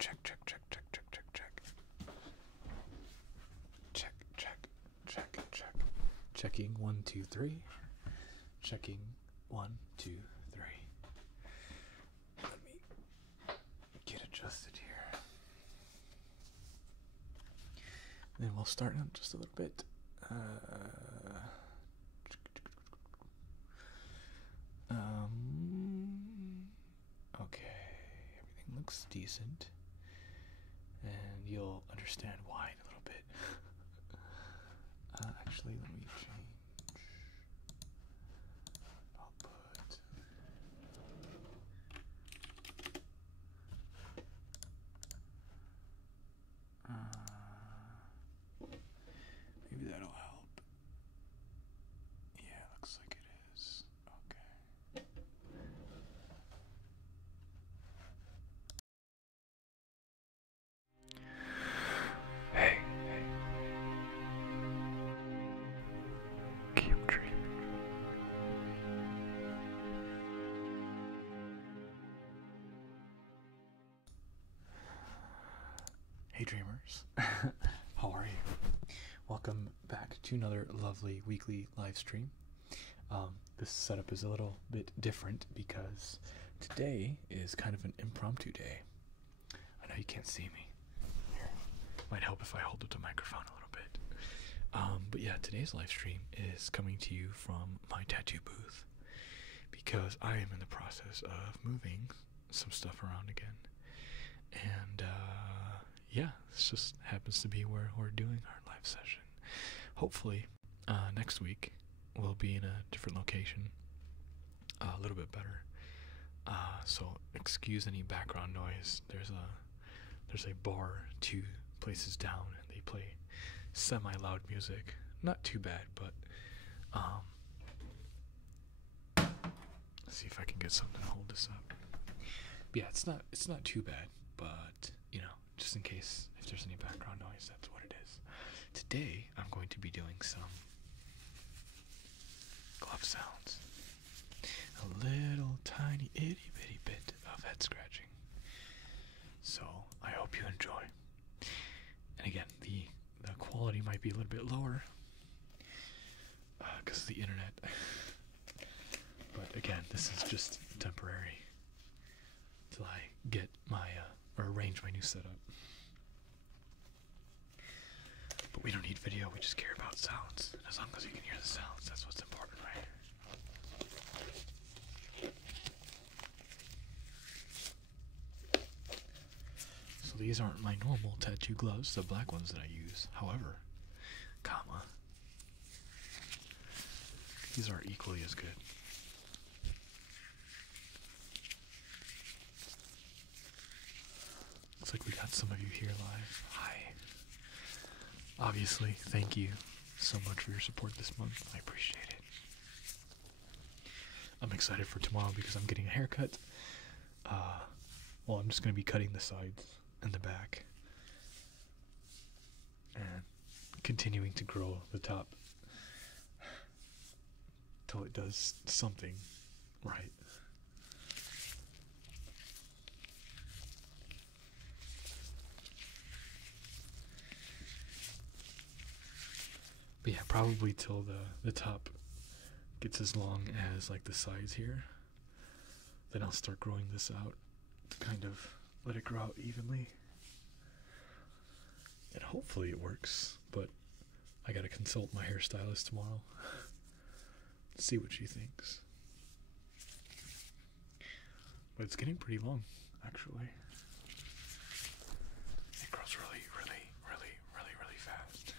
Check, check, check, check, check, check, check. Check, check, check, check. Checking 1, 2, 3. Checking 1, 2, 3. Let me get adjusted here. Then we'll start in just a little bit. Okay, everything looks decent, and you'll understand why in a little bit. Actually, let me change. I'll put. Maybe that'll help. Yeah, looks like it is. Okay. Hey, hey. Keep dreaming. Hey dreamers, how are you? Welcome back to another lovely weekly live stream. This setup is a little bit different because today is kind of an impromptu day. I know you can't see me. Here, might help if I hold up the microphone a little bit. But yeah, today's live stream is coming to you from my tattoo booth because I am in the process of moving some stuff around again. And yeah, this just happens to be where we're doing our live session. Hopefully, next week we'll be in a different location, a little bit better. So excuse any background noise. There's a bar 2 places down, and they play semi-loud music. Not too bad, but let's see if I can get something to hold this up. But yeah, it's not too bad, but you know, just in case if there's any background noise, that's what it is. Today I'm going to be doing some glove sounds. A little tiny itty bitty bit of head scratching. So I hope you enjoy. And again, the quality might be a little bit lower because of the internet. But again, this is just temporary till I get my or arrange my new setup. But we don't need video, we just care about sounds. And as long as you can hear the sounds, that's what's important, right? So these aren't my normal tattoo gloves, the black ones that I use. However, these are equally as good. Looks like we got some of you here live. Hi. Obviously, thank you so much for your support this month. I appreciate it. I'm excited for tomorrow because I'm getting a haircut. Well, I'm just going to be cutting the sides and the back. And continuing to grow the top till it does something right. But yeah, probably till the top gets as long as like the sides here. Then I'll start growing this out to kind of let it grow out evenly. And hopefully it works, but I gotta consult my hairstylist tomorrow. See what she thinks. But it's getting pretty long, actually. It grows really, really, really, really, really fast.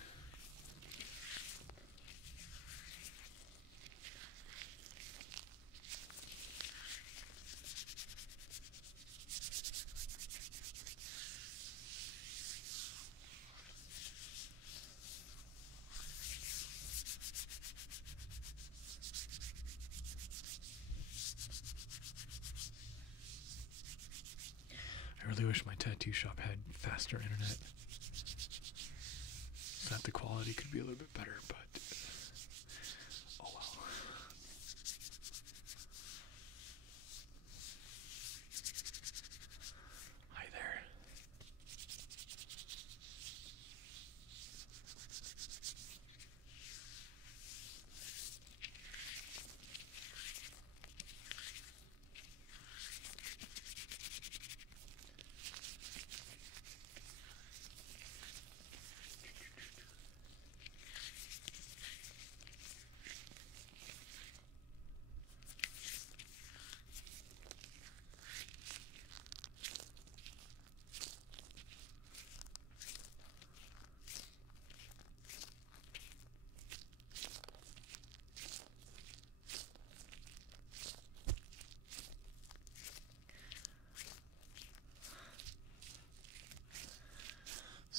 I really wish my tattoo shop had faster internet. So that the quality could be a little bit better, but oh well. Hi there.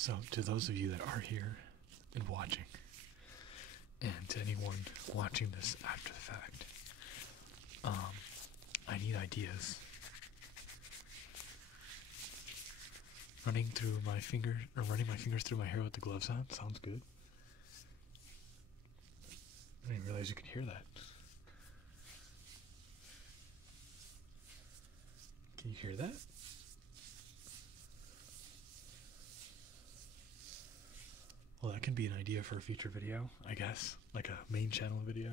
So, to those of you that are here and watching, and to anyone watching this after the fact, I need ideas. Running my fingers through my hair with the gloves on sounds good. I didn't realize you could hear that. Can you hear that? Well, that can be an idea for a future video, I guess, like a main channel video.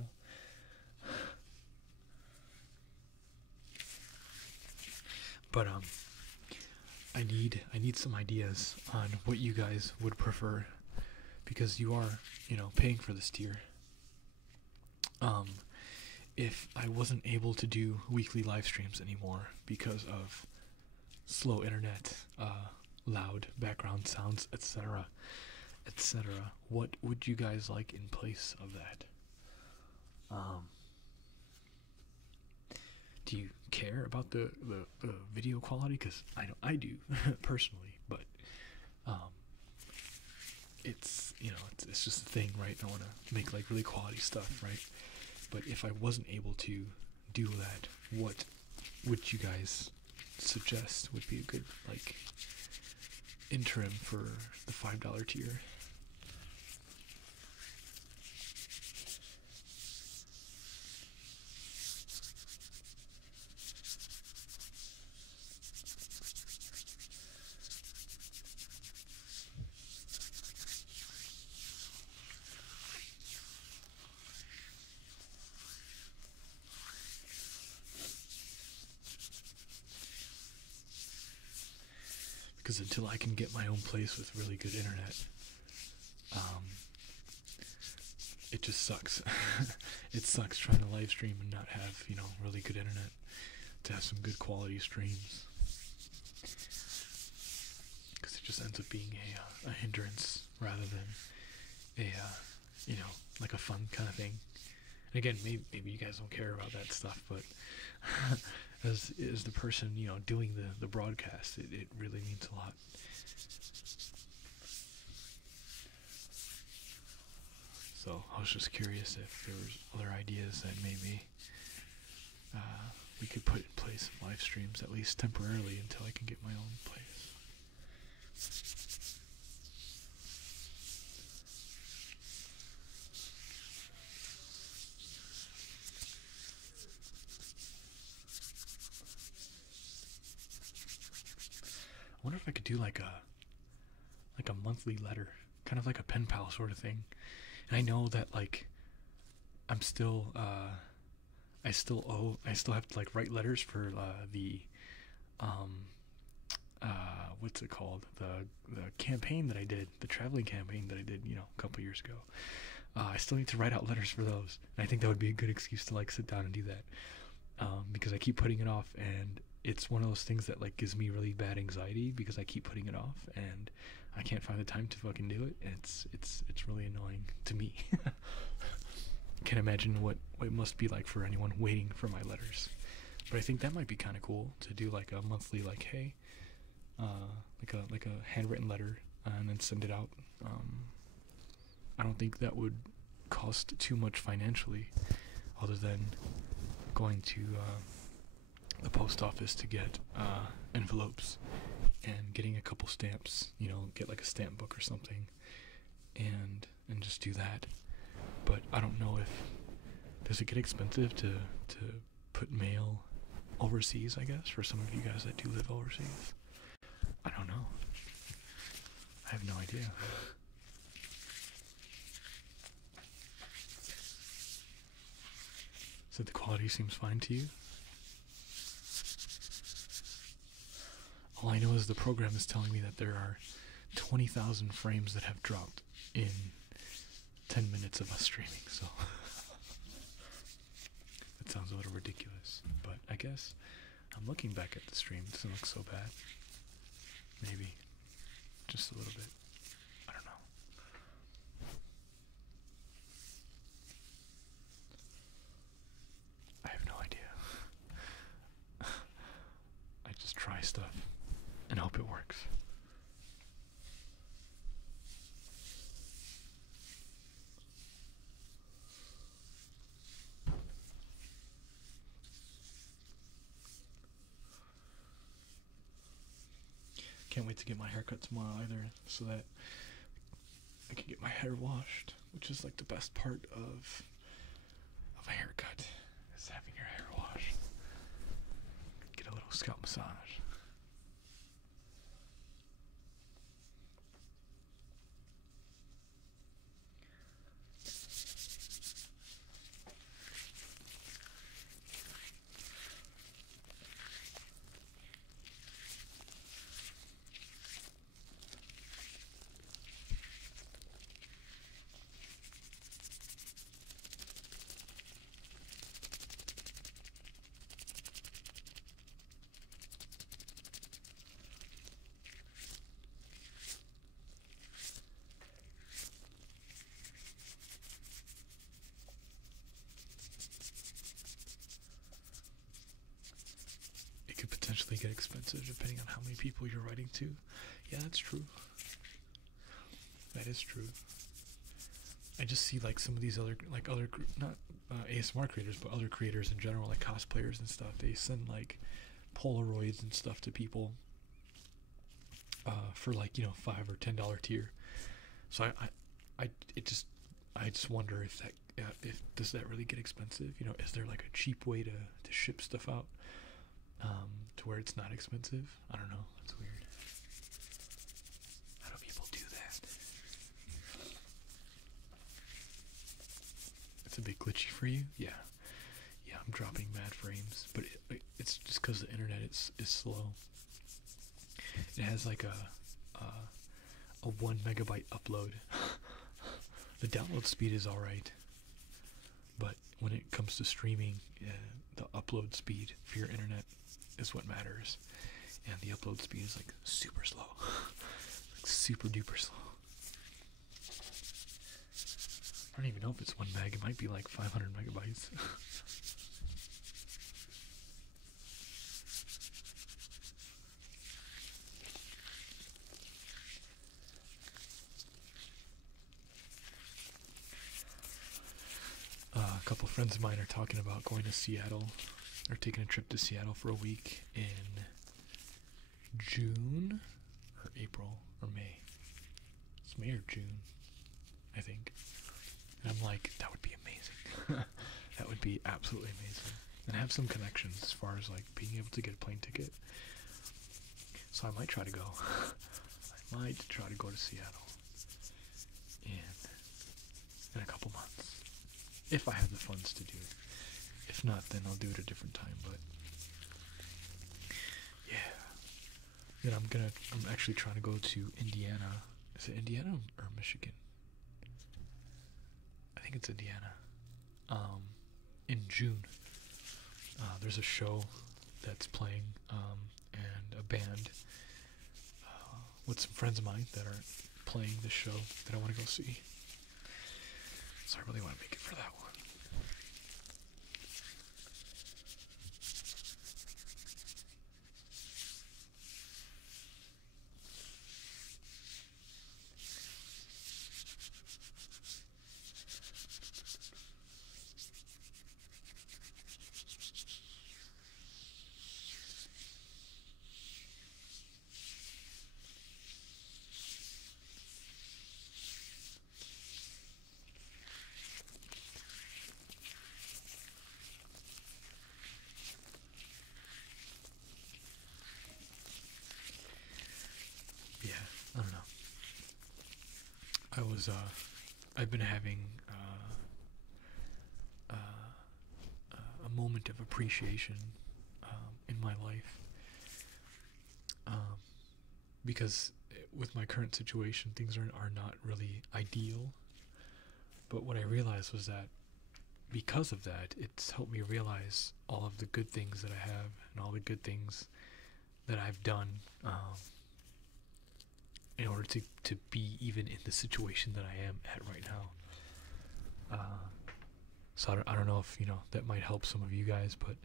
But I need some ideas on what you guys would prefer, because you are, paying for this tier. If I wasn't able to do weekly live streams anymore because of slow internet, loud background sounds, etc., what would you guys like in place of that? Do you care about the video quality? Because I do personally, but it's it's just a thing, right? I want to make like really quality stuff, right? But if I wasn't able to do that, what would you guys suggest would be a good like interim for the $5 tier? Because until I can get my own place with really good internet, it just sucks. It sucks trying to live stream and not have, really good internet to have some good quality streams. Because it just ends up being a hindrance rather than like a fun kind of thing. And again, maybe you guys don't care about that stuff, but as the person, doing the broadcast, it really means a lot. So I was just curious if there was other ideas that maybe we could put in place in live streams, at least temporarily, until I can get my own place. I wonder if I could do like a monthly letter, kind of like a pen pal sort of thing. And I know that like I'm still I still have to like write letters for the what's it called, the campaign that I did, the traveling campaign that I did, a couple years ago. I still need to write out letters for those, and I think that would be a good excuse to like sit down and do that, because I keep putting it off, and it's one of those things that like gives me really bad anxiety because I keep putting it off and I can't find the time to fucking do it. And it's really annoying to me. Can't imagine what it must be like for anyone waiting for my letters. But I think that might be kind of cool to do like a monthly, like, hey, like a handwritten letter, and then send it out. I don't think that would cost too much financially, other than going to the post office to get envelopes and getting a couple stamps, get like a stamp book or something, and just do that. But I don't know if, does it get expensive to put mail overseas, I guess, for some of you guys that do live overseas? I don't know. I have no idea. So the quality seems fine to you? All I know is the program is telling me that there are 20,000 frames that have dropped in 10 minutes of us streaming, so that sounds a little ridiculous, but I guess I'm looking back at the stream, it doesn't look so bad. Maybe just a little bit. I don't know. I have no idea. I just try stuff and hope it works. can't wait to get my hair cut tomorrow either, so that I can get my hair washed, which is like the best part of a haircut, is having your hair washed. Get a little scalp massage. Could potentially get expensive depending on how many people you're writing to. Yeah, that's true. That is true. I just see like some of these other not ASMR creators, but other creators in general, like cosplayers and stuff. They send like Polaroids and stuff to people for like, you know, $5 or $10 tier. So I just wonder if does that really get expensive? You know, is there like a cheap way to ship stuff out? To where it's not expensive? I don't know. It's weird. How do people do that? It's a bit glitchy for you? Yeah. Yeah, I'm dropping mad frames. But it's just because the internet is slow. It has like a 1 megabyte upload. The download speed is alright. But when it comes to streaming, the upload speed for your internet is what matters, and the upload speed is like super slow, like super duper slow. I don't even know if it's 1 meg. It might be like 500 megabytes. A couple friends of mine are talking about going to Seattle. They're taking a trip to Seattle for a week in June or April or May. It's May or June, I think. And I'm like, that would be amazing. That would be absolutely amazing. And have some connections as far as like being able to get a plane ticket. So I might try to go. I might try to go to Seattle in a couple months, if I have the funds to do it. If not, then I'll do it a different time. But yeah, then I'm actually trying to go to Indiana. Is it Indiana or Michigan? I think it's Indiana. In June, there's a show that's playing, and a band with some friends of mine that are playing the show that I want to go see. So I really want to make it for that one. I don't know. I've been having a moment of appreciation in my life, because with my current situation, things are not really ideal. But what I realized was that because of that, it's helped me realize all of the good things that I have and all the good things that I've done, in order to be even in the situation that I am at right now. So I don't know if, you know, that might help some of you guys, but,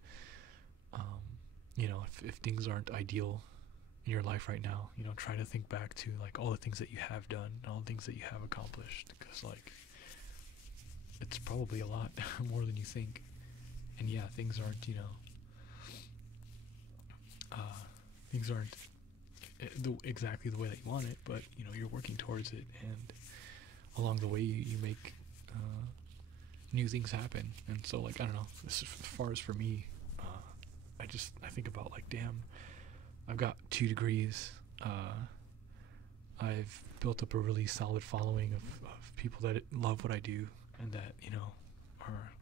you know, if things aren't ideal in your life right now, you know, try to think back to, like, all the things that you have done, and all the things that you have accomplished, because, like, it's probably a lot more than you think. And yeah, things aren't, you know, things aren't exactly the way that you want it, but you know, you're working towards it, and along the way you make new things happen. And so, like, I don't know, as far as for me, I think about, like, damn, I've got 2 degrees. I've built up a really solid following of people that love what I do, and that, you know, are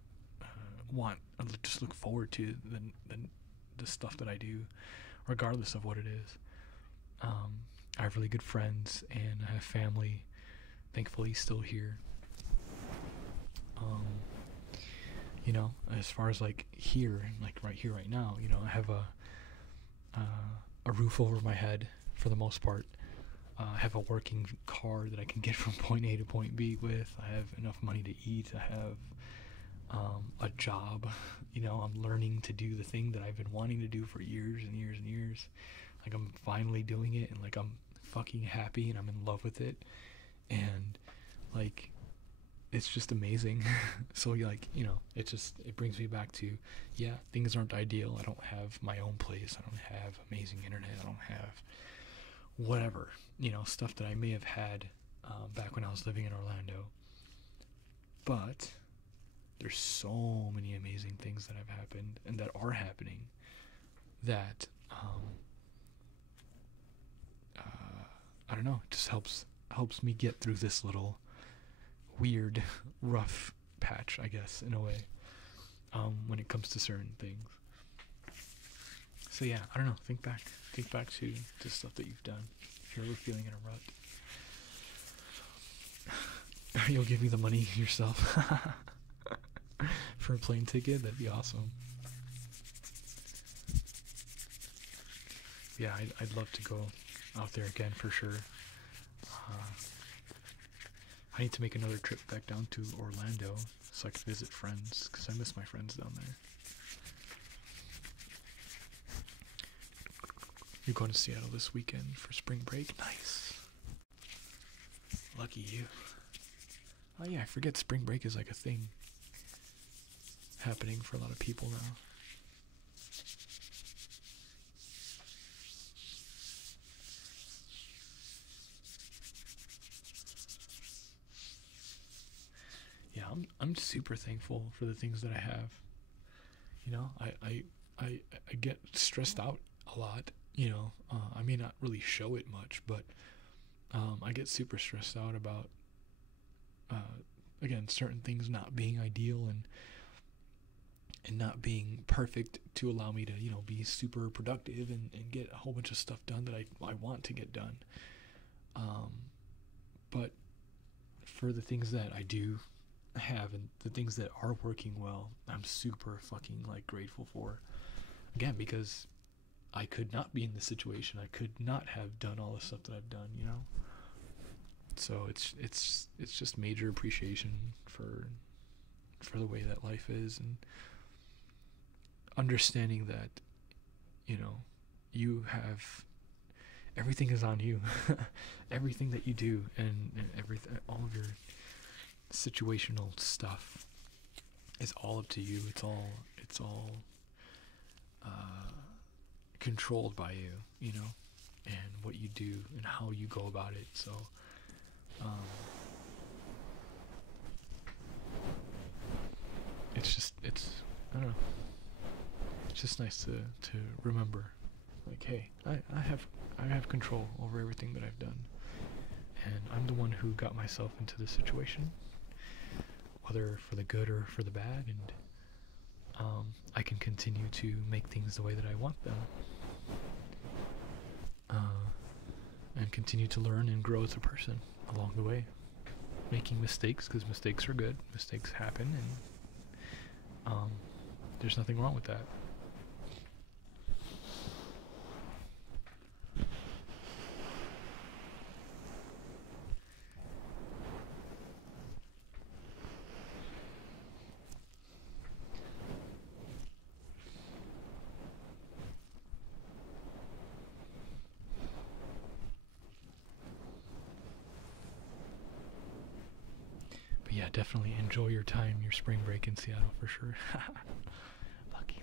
just look forward to the stuff that I do, regardless of what it is. I have really good friends, and I have family, thankfully, still here. You know, as far as, like, here, like right here, right now, you know, I have a roof over my head for the most part. I have a working car that I can get from point A to point B with. I have enough money to eat. I have a job. You know, I'm learning to do the thing that I've been wanting to do for years and years and years. Like, I'm finally doing it, and, like, I'm fucking happy, and I'm in love with it. And, like, it's just amazing. So, like, you know, it brings me back to, yeah, things aren't ideal. I don't have my own place. I don't have amazing internet. I don't have whatever, you know, stuff that I may have had back when I was living in Orlando. But there's so many amazing things that have happened and that are happening that I don't know, it just helps me get through this little weird, rough patch, I guess, in a way, when it comes to certain things. So yeah, I don't know, think back to stuff that you've done. If you're ever feeling in a rut, you'll give me the money yourself for a plane ticket. That'd be awesome. Yeah, I'd love to go out there again for sure. I need to make another trip back down to Orlando so I can visit friends, because I miss my friends down there. You're going to Seattle this weekend for spring break? Nice. Lucky you. Oh yeah, I forget spring break is like a thing happening for a lot of people now. Yeah, I'm super thankful for the things that I have. You know, I get stressed out a lot. You know, I may not really show it much, but I get super stressed out about again, certain things not being ideal and not being perfect to allow me to, you know, be super productive and get a whole bunch of stuff done that I want to get done. But for the things that I do have and the things that are working well, I'm super fucking, like, grateful for. Again, because I could not be in this situation. I could not have done all the stuff that I've done, you know? So it's just major appreciation for the way that life is, and understanding that, you know, you have everything is on you. Everything that you do and everything, all of your situational stuff is all up to you. It's all controlled by you, you know, and what you do and how you go about it. So I don't know, it's just nice to remember, like, hey, I have control over everything that I've done, and I'm the one who got myself into this situation, whether for the good or for the bad, and I can continue to make things the way that I want them, and continue to learn and grow as a person along the way, making mistakes, because mistakes are good. Mistakes happen, and there's nothing wrong with that. Yeah, definitely enjoy your time, your spring break in Seattle for sure. Lucky.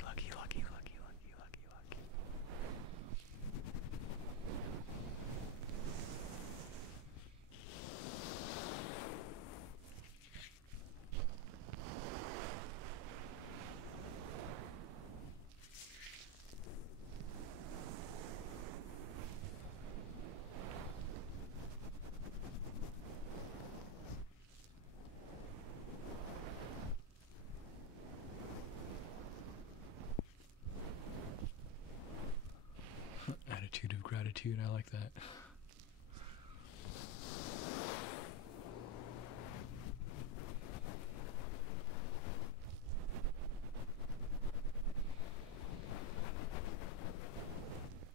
attitude. I like that.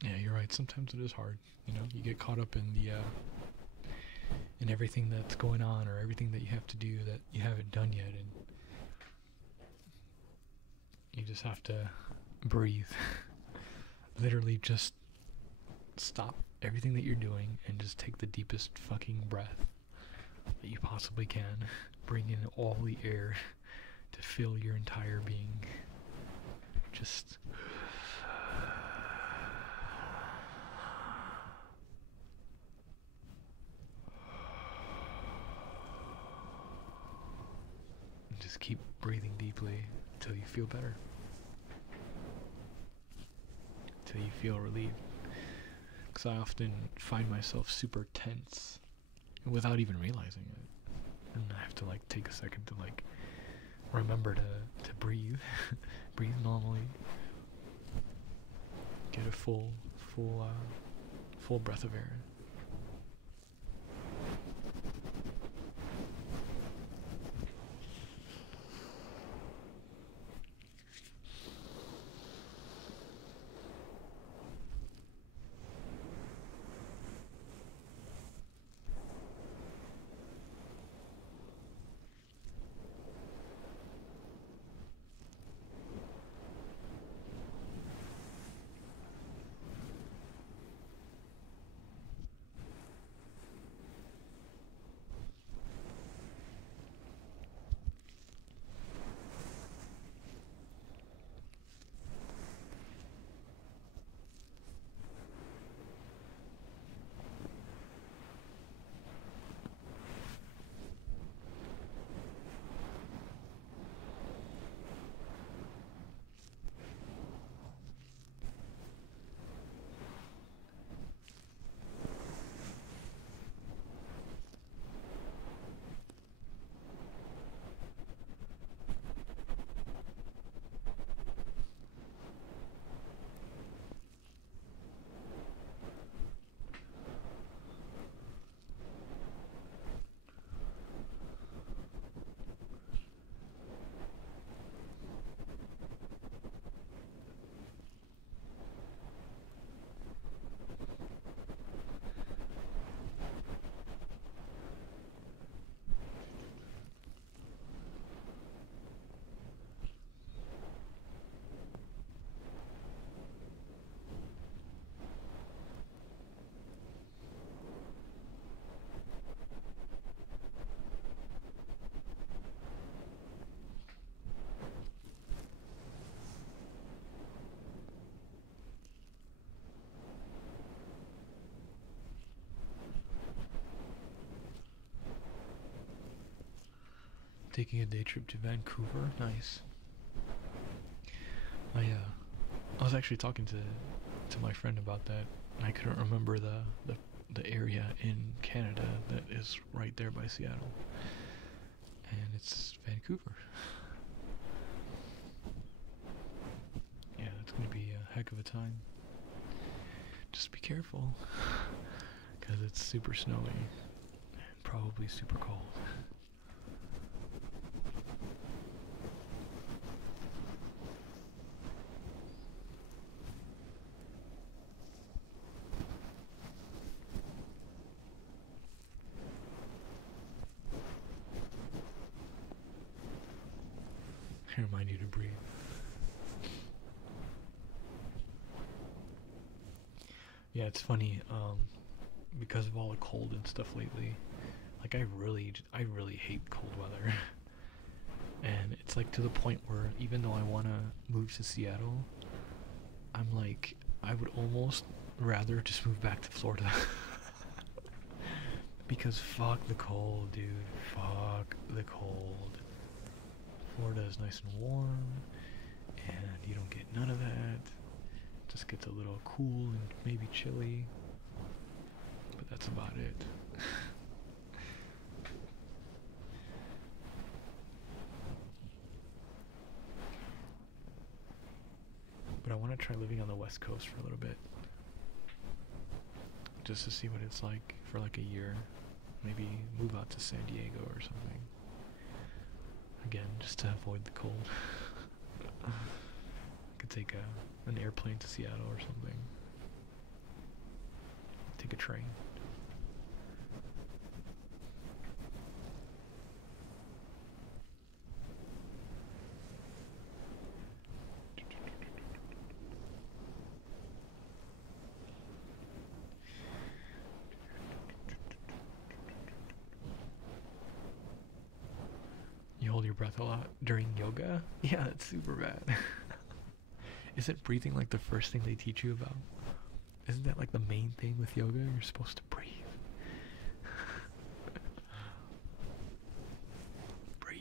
Yeah, you're right. Sometimes it is hard. You know, you get caught up in the in everything that's going on or everything that you have to do that you haven't done yet, and you just have to breathe. Literally just stop everything that you're doing and just take the deepest fucking breath that you possibly can. Bring in all the air to fill your entire being. Just keep breathing deeply until you feel better. Until you feel relieved. Because I often find myself super tense without even realizing it. And I have to like take a second to like remember to breathe. Breathe normally. Get a full breath of air. Taking a day trip to Vancouver, nice. I was actually talking to my friend about that, and I couldn't remember the area in Canada that is right there by Seattle, and it's Vancouver. Yeah, it's gonna be a heck of a time. Just be careful, because it's super snowy and probably super cold. I remind you to breathe. Yeah, it's funny, because of all the cold and stuff lately, like I really hate cold weather. And it's like to the point where even though I want to move to Seattle, I'm like, I would almost rather just move back to Florida. Because fuck the cold, dude. Fuck the cold. Florida is nice and warm, and you don't get none of that. Just gets a little cool and maybe chilly, but that's about it. But I want to try living on the West Coast for a little bit. just to see what it's like for like a year. Maybe move out to San Diego or something. Again, just to avoid the cold. Could take an airplane to Seattle or something. Take a train. You hold your breath a lot during yoga? Yeah, it's super bad. Isn't breathing like the first thing they teach you about? Isn't that like the main thing with yoga? You're supposed to breathe. Breathe.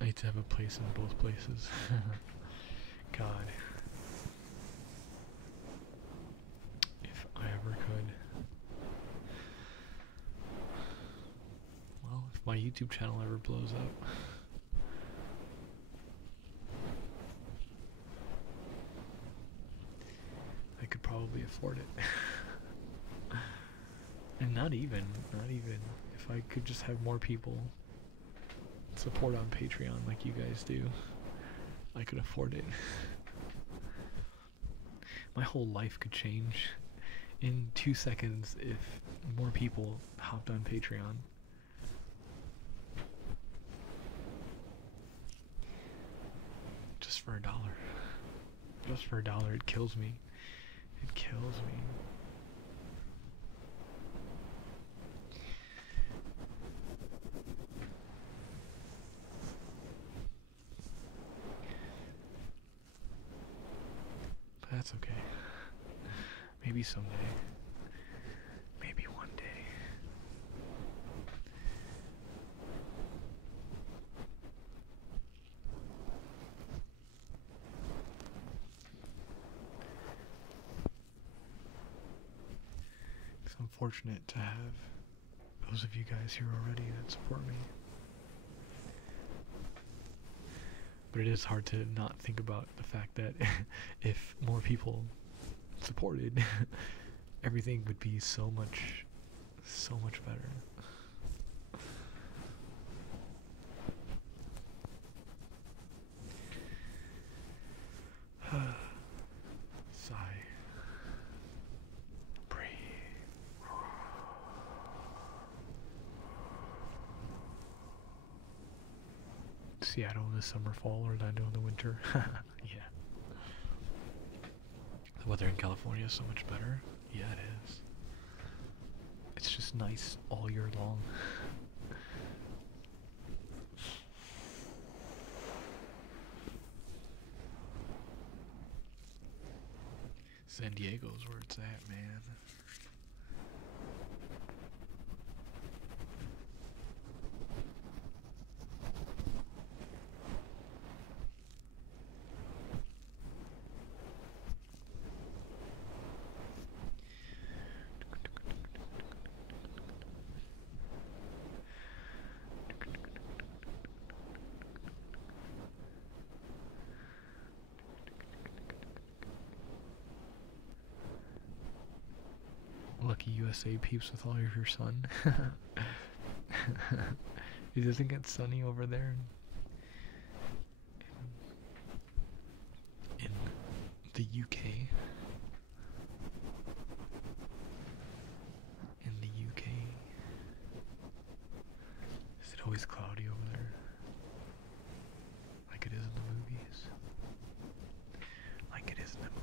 I need to have a place in both places. God. If I ever could. Well, if my YouTube channel ever blows up. I could probably afford it. And not even. If I could just have more people support on Patreon like you guys do, I could afford it. My whole life could change in 2 seconds if more people hopped on Patreon. Just for $1. Just for $1, it kills me. It kills me. That's okay. Maybe someday. Maybe one day. I'm fortunate to have those of you guys here already that support me. But it is hard to not think about the fact that if more people supported, everything would be so much better. Sigh. Breathe. Seattle in the summer, fall, Orlando in the winter. Yeah. The weather in California is so much better. Yeah, it is. It's just nice all year long. San Diego's where it's at, man. Lucky USA peeps with all of your sun. It doesn't get sunny over there in the UK. In the UK. Is it always cloudy over there? Like it is in the movies? Like it is in the movies.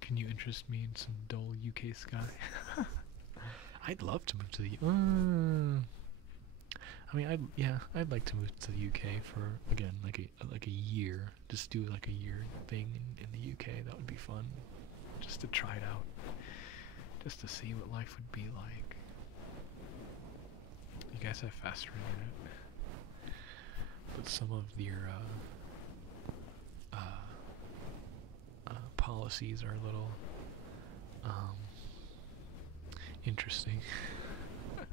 Can you interest me in some dull UK sky? I'd love to move to the. I mean, I'd like to move to the UK for again like a year. Just do like a year thing in the UK. That would be fun, just to try it out, just to see what life would be like. You guys have faster internet, but some of your policies are a little interesting. But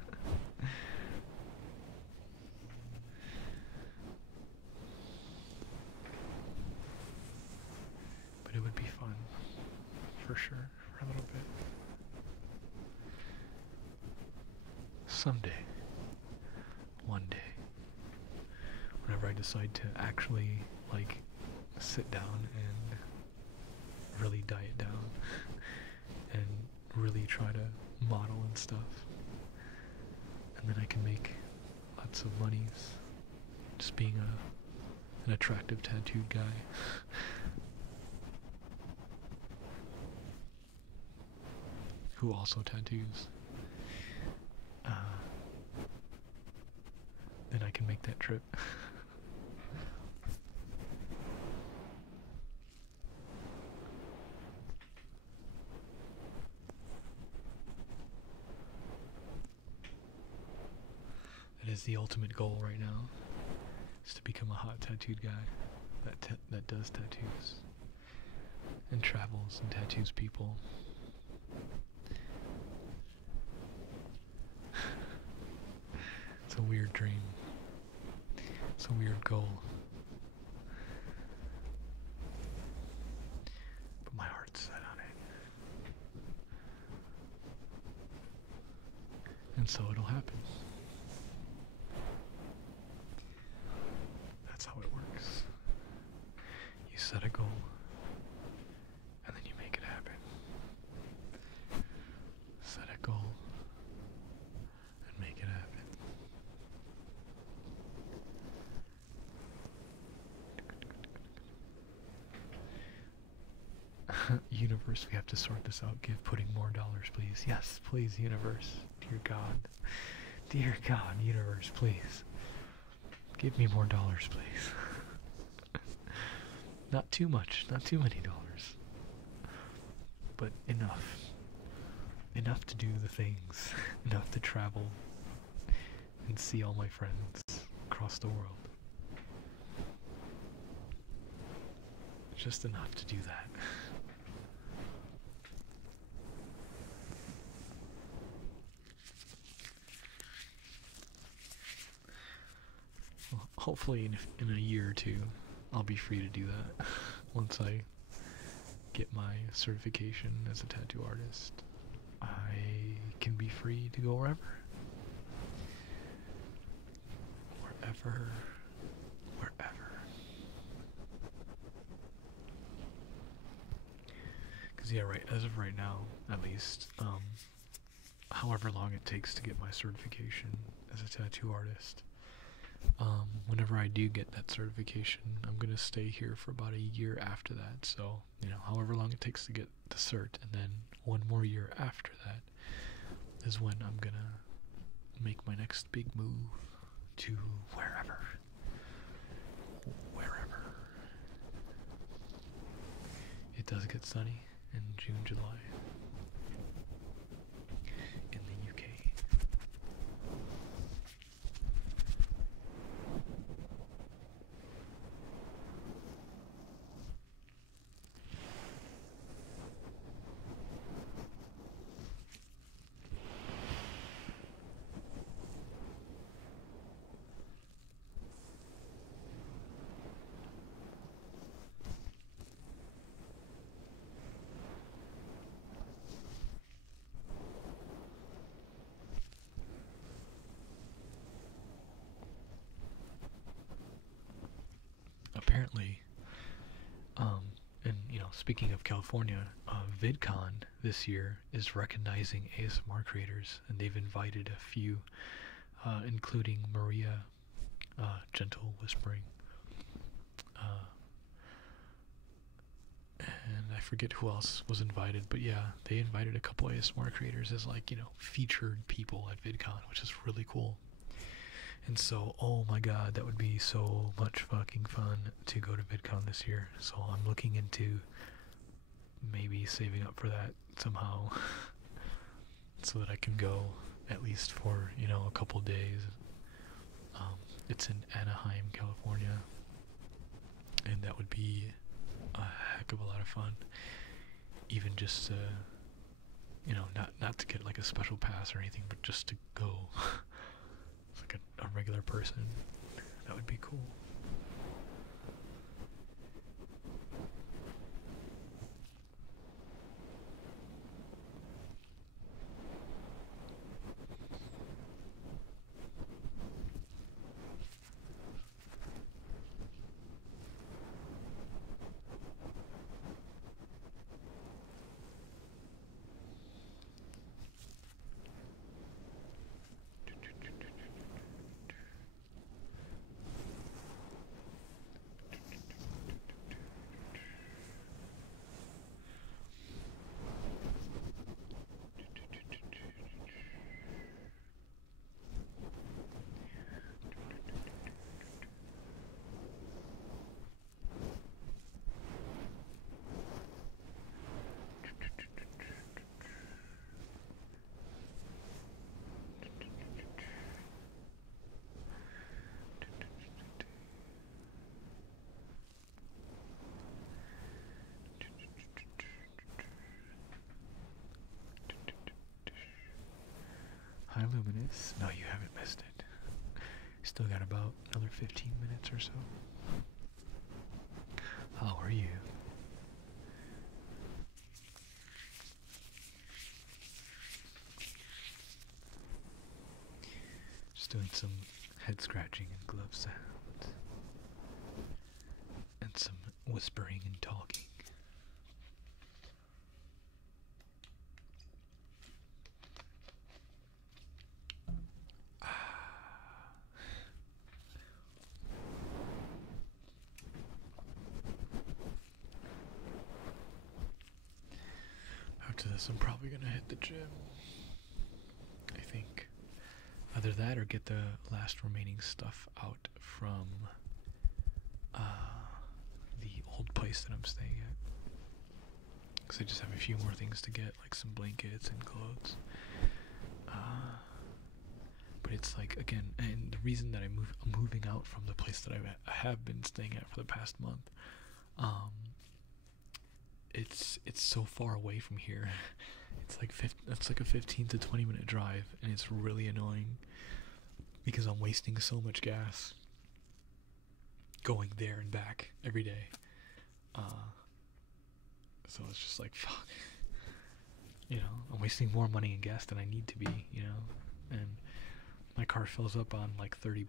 it would be fun, for sure, for a little bit. Someday, one day, whenever I decide to actually, like, sit down and really diet down and really try to model and stuff, and then I can make lots of monies just being an attractive tattooed guy. Who also tattoos. Then I can make that trip. That is the ultimate goal right now, is to become a hot tattooed guy that does tattoos and travels and tattoos people. It's a weird dream. It's a weird goal. But my heart's set on it. And so it'll happen. That's how it works. You set a goal, and then you make it happen. Set a goal, and make it happen. Universe, we have to sort this out. Give Pudding more dollars, please. Yes, please, universe. Dear God. Dear God, universe, please. Give me more dollars, please. Not too much, not too many dollars. But enough. Enough to do the things. Enough to travel and see all my friends across the world. Just enough to do that. Well, hopefully in a year or two, I'll be free to do that. Once I get my certification as a tattoo artist, I can be free to go wherever. Wherever. Because yeah, right, as of right now, at least, however long it takes to get my certification as a tattoo artist. Whenever I do get that certification, I'm gonna stay here for about a year after that. So, however long it takes to get the cert, and then one more year after that is when I'm gonna make my next big move to wherever. It does get sunny in June, July in the UK. Apparently, and speaking of California, VidCon this year is recognizing ASMR creators, and they've invited a few, including Maria, Gentle Whispering, and I forget who else was invited, but yeah, they invited a couple ASMR creators as featured people at VidCon, which is really cool. And so, oh my god, that would be so much fucking fun to go to VidCon this year. So I'm looking into maybe saving up for that somehow so that I can go at least for, a couple days. It's in Anaheim, California, and that would be a heck of a lot of fun. Even just to, not to get like a special pass or anything, but just to go. Like a regular person. That would be cool. Hi, Luminous. No, you haven't missed it. Still got about another 15 minutes or so. How are you? Just doing some head scratching and glove sounds. And some whispering and talking. After this, I'm probably gonna hit the gym. I think. Either that or get the last remaining stuff out from the old place that I'm staying at. Because I just have a few more things to get, like some blankets and clothes. But it's like, again, and the reason that I'm moving out from the place that I have been staying at for the past month, it's so far away from here. It's like a 15 to 20 minute drive, and it's really annoying because I'm wasting so much gas going there and back every day. So it's just like, fuck. I'm wasting more money in gas than I need to be, and my car fills up on like $30,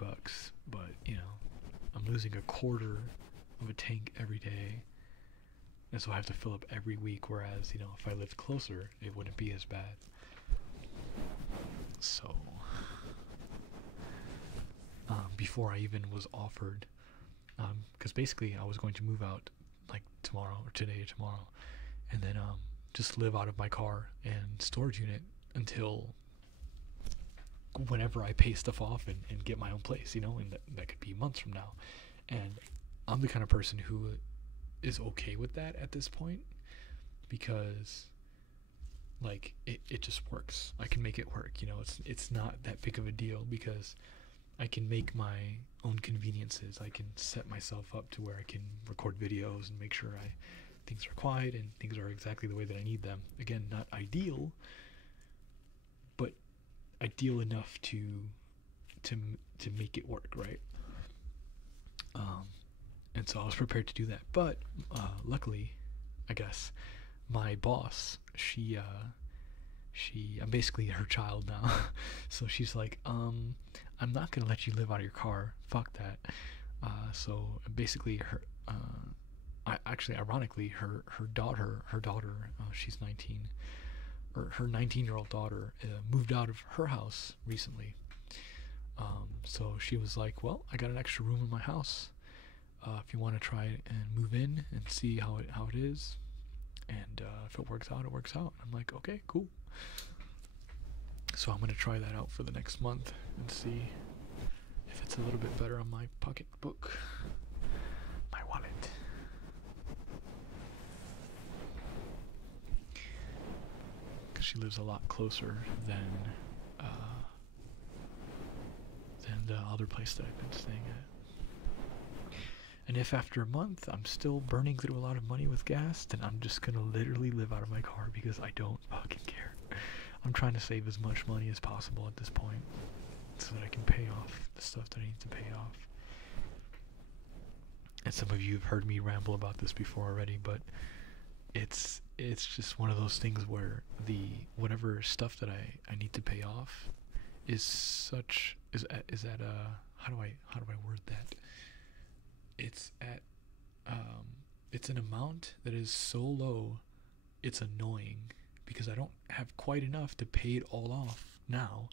but I'm losing a quarter of a tank every day, and so I have to fill up every week, whereas if I lived closer, it wouldn't be as bad. So before I even was offered, because basically I was going to move out like tomorrow or today or tomorrow, and then just live out of my car and storage unit until whenever I pay stuff off and get my own place, you know, and that could be months from now. And I'm the kind of person who is okay with that at this point, because like it just works. I can make it work, you know. It's not that big of a deal because I can make my own conveniences. I can set myself up to where I can record videos and make sure things are quiet and things are exactly the way that I need them. Again, not ideal, but ideal enough to make it work, right? And so I was prepared to do that. But luckily, I guess, my boss, I'm basically her child now. So she's like, I'm not gonna let you live out of your car. Fuck that. So basically, ironically, her daughter, she's 19, or her 19-year-old daughter moved out of her house recently. So she was like, well, I got an extra room in my house. If you want to try and move in and see how it is, and if it works out, it works out. I'm like, okay, cool. So I'm gonna try that out for the next month and see if it's a little bit better on my pocketbook, my wallet. Because she lives a lot closer than the other place that I've been staying at. And if after a month I'm still burning through a lot of money with gas, then I'm just gonna literally live out of my car because I don't fucking care. I'm trying to save as much money as possible at this point so that I can pay off the stuff that I need to pay off. And some of you have heard me ramble about this before already, but it's just one of those things where whatever stuff that I need to pay off is at how do I word that? It's at it's an amount that is so low it's annoying, because I don't have quite enough to pay it all off now.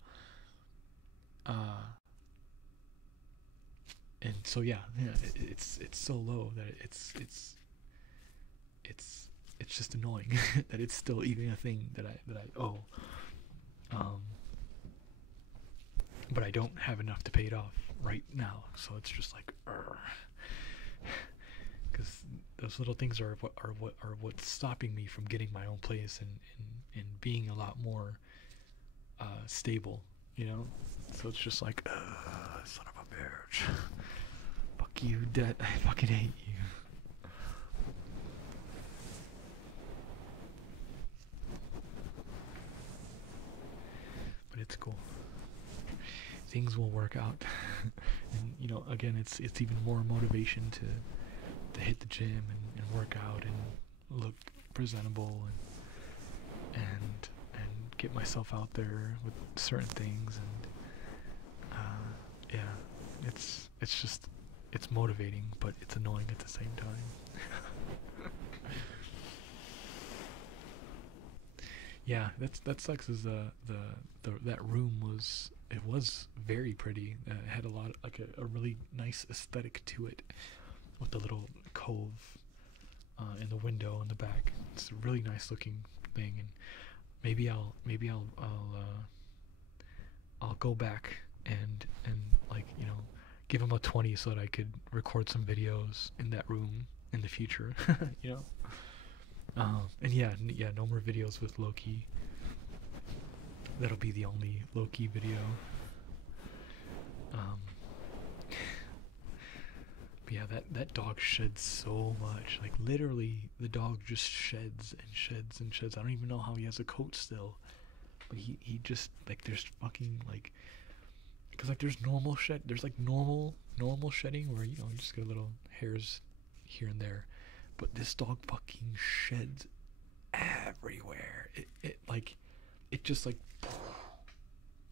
And so it's so low that it's just annoying that it's still even a thing that I owe. But I don't have enough to pay it off right now, so it's just like, because those little things are what's stopping me from getting my own place and being a lot more stable, you know. So it's just like, son of a bitch, fuck you, debt, I fucking hate you. But it's cool. Things will work out. And you know, again, it's even more motivation to hit the gym and work out and look presentable and get myself out there with certain things, and it's motivating, but it's annoying at the same time. Yeah, that sucks. Is that room was very pretty. It had a lot, like a really nice aesthetic to it, with the little cove in the window in the back. It's a really nice looking thing, and maybe I'll go back and like, you know, give him a 20 so that I could record some videos in that room in the future. You know. And yeah, no more videos with Loki. That'll be the only Loki video. But yeah, that dog sheds so much. Like, literally, the dog just sheds and sheds and sheds. I don't even know how he has a coat still. But he just, like, there's fucking, like, because, like, there's normal shed. There's, like, normal shedding where, you know, you just get little hairs here and there. But this dog fucking sheds everywhere. It just like,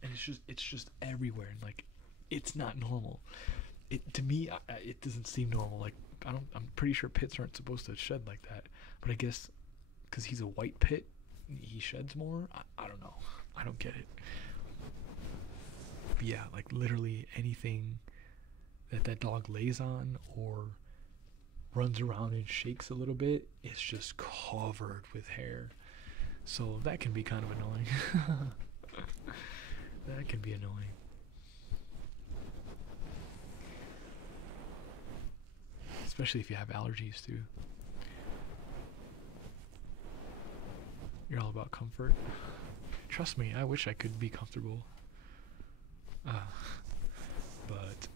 and it's just everywhere. And like, it's not normal. To me, it doesn't seem normal. Like, I'm pretty sure pits aren't supposed to shed like that. But I guess because he's a white pit, he sheds more. I don't know. I don't get it. yeah, like literally anything that dog lays on or runs around and shakes a little bit is just covered with hair. So that can be kind of annoying. That can be annoying. Especially if you have allergies too. You're all about comfort. Trust me, I wish I could be comfortable. But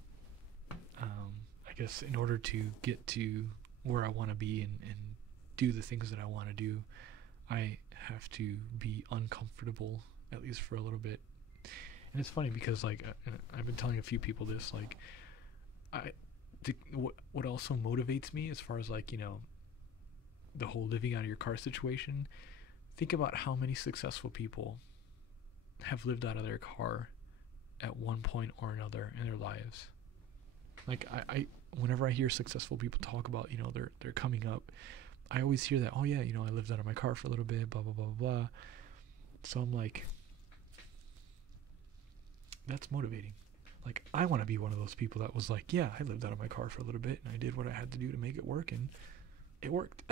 I guess in order to get to where I want to be and do the things that I want to do, I have to be uncomfortable, at least for a little bit. And it's funny because, like, I've been telling a few people this, like, what also motivates me as far as, like, you know, the whole living out of your car situation. Think about how many successful people have lived out of their car at one point or another in their lives. Like, I whenever I hear successful people talk about, you know, they're coming up, I always hear that, oh yeah, you know, I lived out of my car for a little bit, blah blah blah blah. So I'm like, that's motivating. Like, I want to be one of those people that was like, yeah, I lived out of my car for a little bit and I did what I had to do to make it work, and it worked.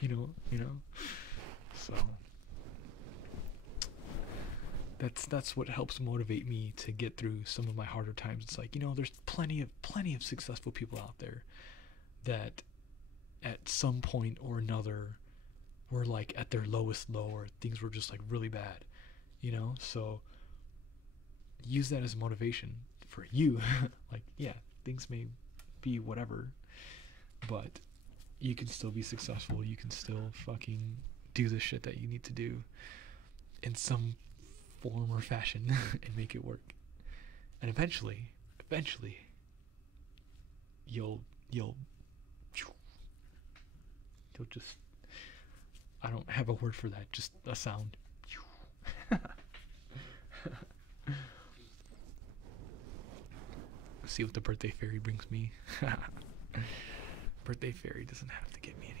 you know. So that's what helps motivate me to get through some of my harder times. It's like, you know, there's plenty of successful people out there that at some point or another were like at their lowest low, or things were just like really bad, you know. So use that as motivation for you. Like, yeah, things may be whatever, but you can still be successful. You can still fucking do the shit that you need to do in some form or fashion and make it work. And eventually you'll just, I don't have a word for that, just a sound. See what the birthday fairy brings me. Birthday fairy doesn't have to get me anything.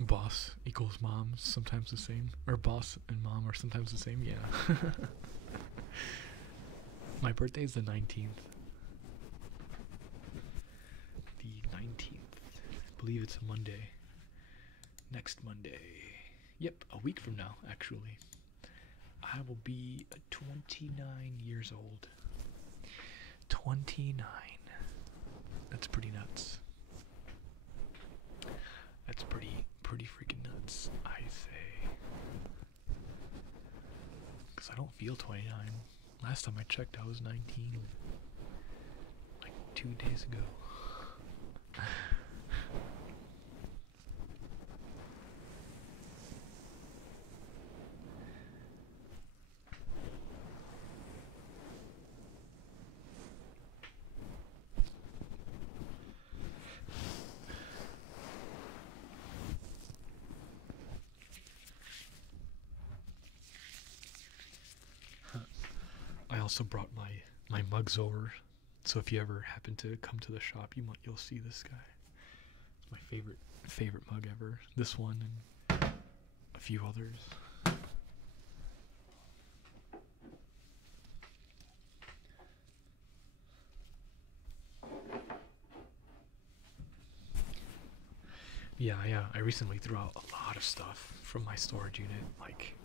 Boss equals mom, sometimes the same. Or boss and mom are sometimes the same, yeah. My birthday is the 19th. The 19th. I believe it's a Monday. Next Monday. Yep, a week from now, actually. I will be 29 years old. 29. That's pretty nuts. That's pretty freaking nuts, I say. Because I don't feel 29. Last time I checked, I was 19. Like 2 days ago. I also brought my mugs over, so if you ever happen to come to the shop, you'll see this guy. It's my favorite mug ever. This one and a few others. Yeah, I recently threw out a lot of stuff from my storage unit. Like,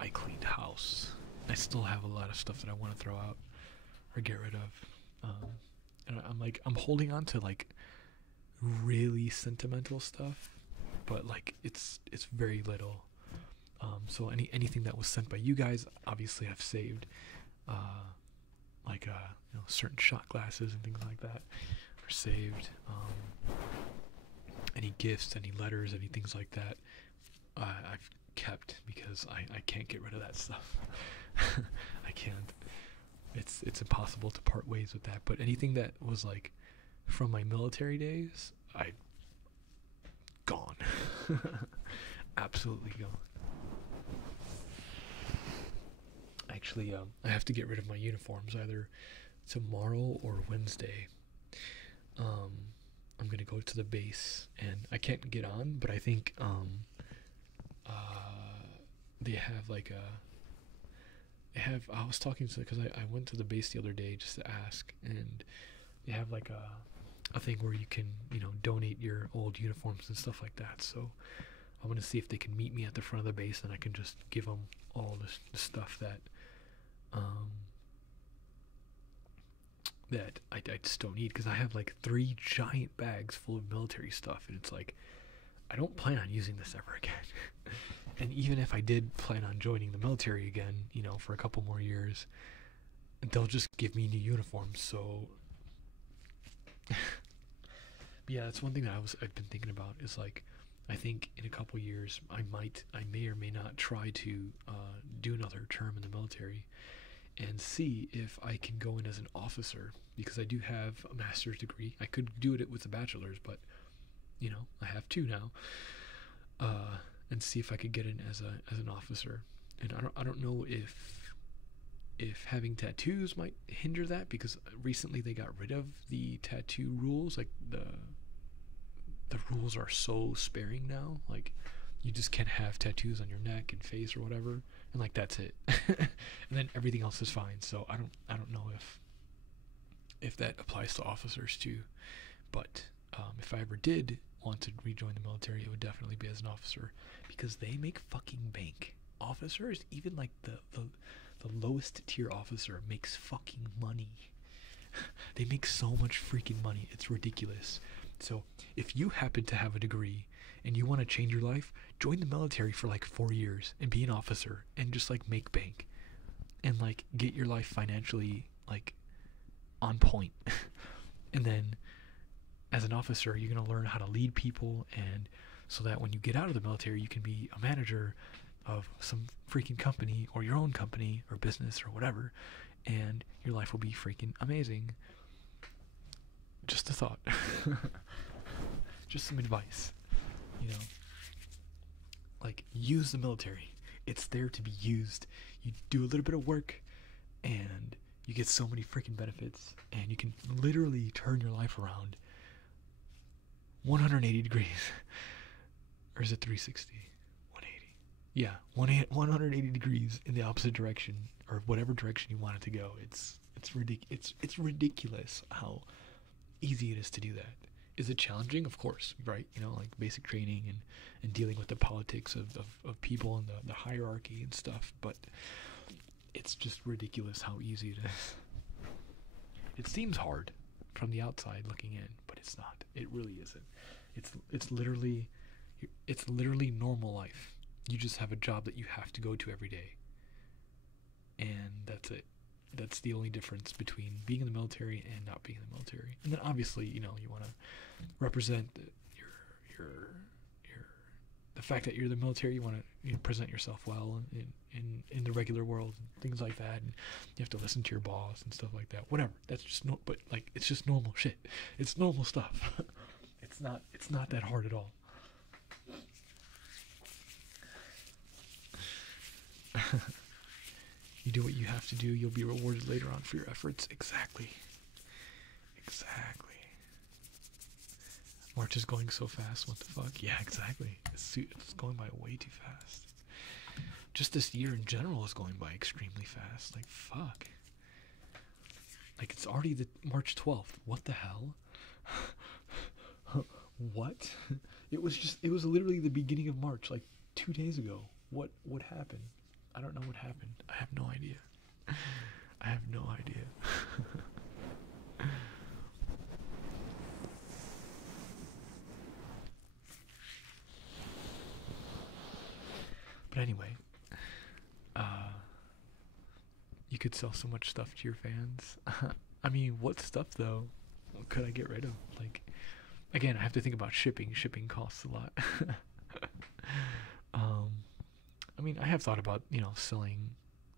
I cleaned house. I still have a lot of stuff that I want to throw out or get rid of. And I'm holding on to like really sentimental stuff, but like it's very little. So anything that was sent by you guys, obviously I've saved. Like you know, certain shot glasses and things like that are saved. Any gifts, any letters, any things like that, I've kept because I can't get rid of that stuff. I can't. It's impossible to part ways with that. But anything that was like from my military days, gone. Absolutely gone. I Actually, I have to get rid of my uniforms either tomorrow or Wednesday. I'm gonna go to the base, and I can't get on, but I think they have like I was talking to, because I went to the base the other day just to ask, and they have like a thing where you can, donate your old uniforms and stuff like that. So I want to see if they can meet me at the front of the base, and I can just give them all the stuff that that I just don't need, because I have like 3 giant bags full of military stuff, and it's like, I don't plan on using this ever again. And even if I did plan on joining the military again, for a couple more years, they'll just give me new uniforms. So but yeah, that's one thing that I've been thinking about, is like, I think in a couple years I may or may not try to do another term in the military and see if I can go in as an officer, because I do have a master's degree. I could do it with a bachelor's, but I have 2 now, and see if I could get in as an officer. And I don't know if having tattoos might hinder that, because recently they got rid of the tattoo rules. Like the rules are so sparing now. Like, you just can't have tattoos on your neck and face or whatever, and like that's it. And then everything else is fine. So I don't know if that applies to officers too. But if I ever did want to rejoin the military, it would definitely be as an officer, because they make fucking bank. Officers, even like the lowest tier officer, makes fucking money. They make so much freaking money, it's ridiculous. So if you happen to have a degree and you want to change your life, join the military for like 4 years and be an officer, and just like make bank and like get your life financially like on point. And then as an officer, you're going to learn how to lead people, and so that when you get out of the military, you can be a manager of some freaking company, or your own company or business or whatever, and your life will be freaking amazing. Just a thought. Just some advice. Like, use the military. It's there to be used. You do a little bit of work, and you get so many freaking benefits, and you can literally turn your life around 180 degrees. Or is it 360? 180. Yeah, 180 degrees in the opposite direction, or whatever direction you want it to go. It's ridiculous how easy it is to do that. Is it challenging? Of course, right? Like basic training and dealing with the politics of people and the hierarchy and stuff, but it's just ridiculous how easy it is. It seems hard from the outside looking in, but it's not. It really isn't. It's literally normal life. You just have a job that you have to go to every day, and that's it. That's the only difference between being in the military and not being in the military. And then obviously, you want to represent the fact that you're in the military. You want to present yourself well in the regular world and things like that. And you have to listen to your boss and stuff like that. Whatever. That's just but like, it's just normal shit. It's normal stuff. It's not that hard at all. You do what you have to do, you'll be rewarded later on for your efforts. Exactly. March is going so fast, what the fuck? Yeah, exactly. It's going by way too fast. Just this year in general is going by extremely fast. Like, fuck. Like, it's already the March 12th. What the hell? What? It was literally the beginning of March, like 2 days ago. What happened? I don't know what happened. I have no idea. But anyway, you could sell so much stuff to your fans. I mean, what stuff though? What could I get rid of? Like, again, I have to think about shipping. Shipping costs a lot. I mean, I have thought about, selling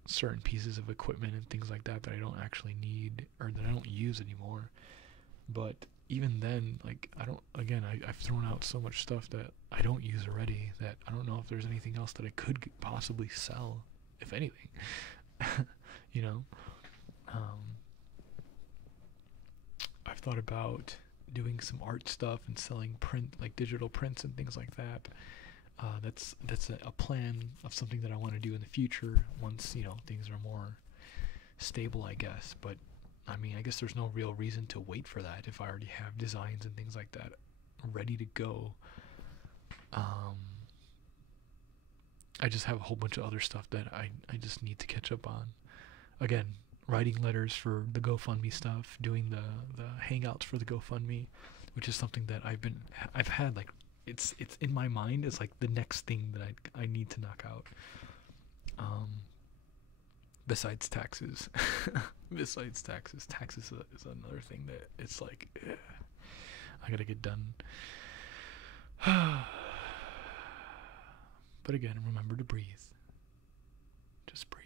certain pieces of equipment and things like that I don't actually need, or that I don't use anymore. But even then, like, I've thrown out so much stuff that I don't use already, that I don't know if there's anything else that I could possibly sell, if anything. you know. I've thought about doing some art stuff and selling like digital prints and things like that. That's a plan of something that I want to do in the future once, things are more stable, I guess. But I mean, I guess there's no real reason to wait for that if I already have designs and things like that ready to go. I just have a whole bunch of other stuff that I just need to catch up on. Again, writing letters for the GoFundMe stuff, doing the hangouts for the GoFundMe, which is something that I've had, like, it's in my mind. It's like the next thing that I need to knock out. Besides taxes. Taxes is another thing that it's like, I gotta get done. But again, remember to breathe. Just breathe.